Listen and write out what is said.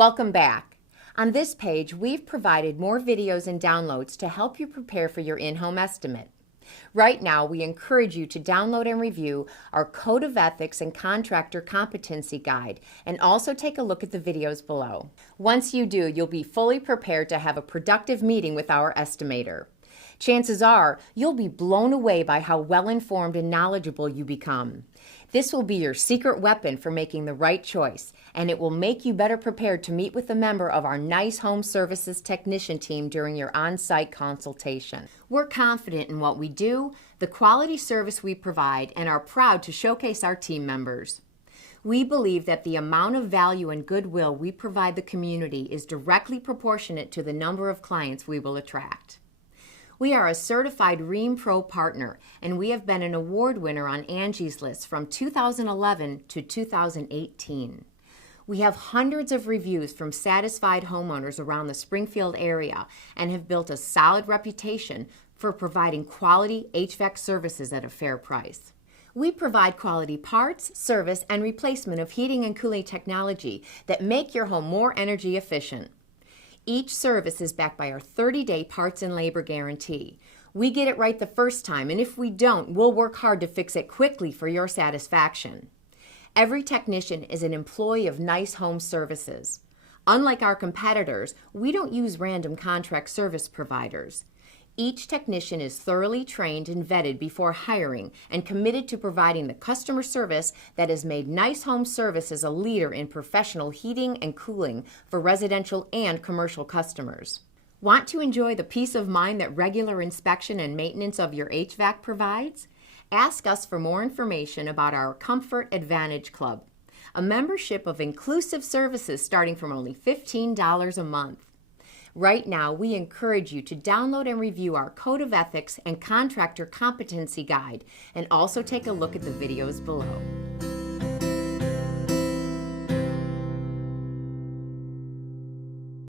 Welcome back. On this page, we've provided more videos and downloads to help you prepare for your in-home estimate. Right now, we encourage you to download and review our Code of Ethics and Contractor Competency Guide and also take a look at the videos below. Once you do, you'll be fully prepared to have a productive meeting with our estimator. Chances are you'll be blown away by how well-informed and knowledgeable you become. This will be your secret weapon for making the right choice, and it will make you better prepared to meet with a member of our Nice Home Services technician team during your on-site consultation. We're confident in what we do, the quality service we provide, and are proud to showcase our team members. We believe that the amount of value and goodwill we provide the community is directly proportionate to the number of clients we will attract. We are a certified Rheem Pro partner, and we have been an award winner on Angie's List from 2011 to 2018. We have hundreds of reviews from satisfied homeowners around the Springfield area and have built a solid reputation for providing quality HVAC services at a fair price. We provide quality parts, service, and replacement of heating and cooling technology that make your home more energy efficient. Each service is backed by our 30-day parts and labor guarantee. We get it right the first time, and if we don't, we'll work hard to fix it quickly for your satisfaction. Every technician is an employee of Nice Home Services. Unlike our competitors, we don't use random contract service providers. Each technician is thoroughly trained and vetted before hiring and committed to providing the customer service that has made Nice Home Services a leader in professional heating and cooling for residential and commercial customers. Want to enjoy the peace of mind that regular inspection and maintenance of your HVAC provides? Ask us for more information about our Comfort Advantage Club, a membership of inclusive services starting from only $15 a month. Right now, we encourage you to download and review our Code of Ethics and Contractor Competency Guide and also take a look at the videos below.